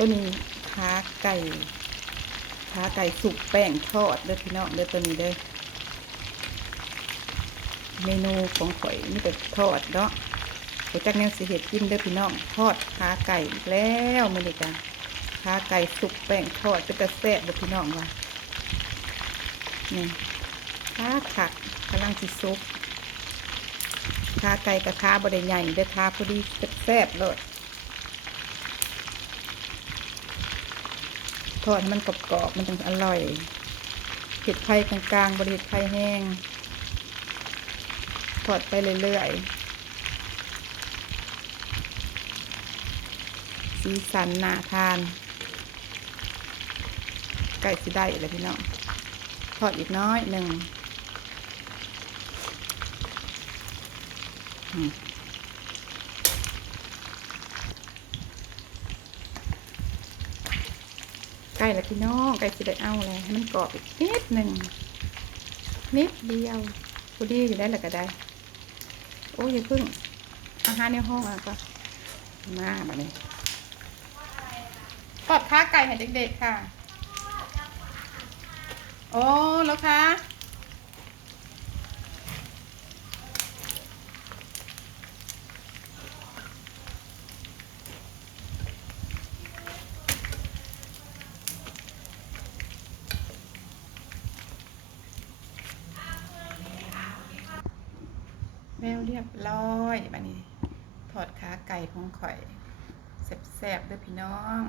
ตัวนี้ขาไก่สุกแป้งทอดเด้อพี่น้องเด้อตัวนี้เด้อเมนูของข่อยนี่แบบทอดเนาะข่อยจักแนวสิเฮ็ดกินเด้อพี่น้องทอดขาไก่อีกแล้วมื้อนี้จ้ะขาไก่สุกแป้งทอดเป็นตาแซ่บเด้อพี่น้องว่านี่ขาขักกำลังสิสุกขาไก่กับขาบ่ได้ใหญ่เด้อขาพอดีแซ่บๆเลยทอดมันกรอบๆมันถึงอร่อยเผ็ดไฟกลางๆบริเผ็ดไฟแห้งทอดไปเรื่อยๆสีสันน่าทานไก่สิได้เลยพี่น้องทอดอีกน้อยหนึ่งไก่ละพี่น้องไก่สิได้เอาเลยให้มันกรอบอีกนิดหนึ่งนิดเดียวพอดีอยู่ได้แหละก็ได้โอ้ยอย่าพึ่งอาหารในห้องอ่ะก็มาแบบนี้ทอดขาไก่ให้เด็กๆค่ะโอ้แล้วคะแล้วเรียบร้อยแบบนี้ทอดขาไก่ของข่อยแซ่บๆด้วยพี่น้อง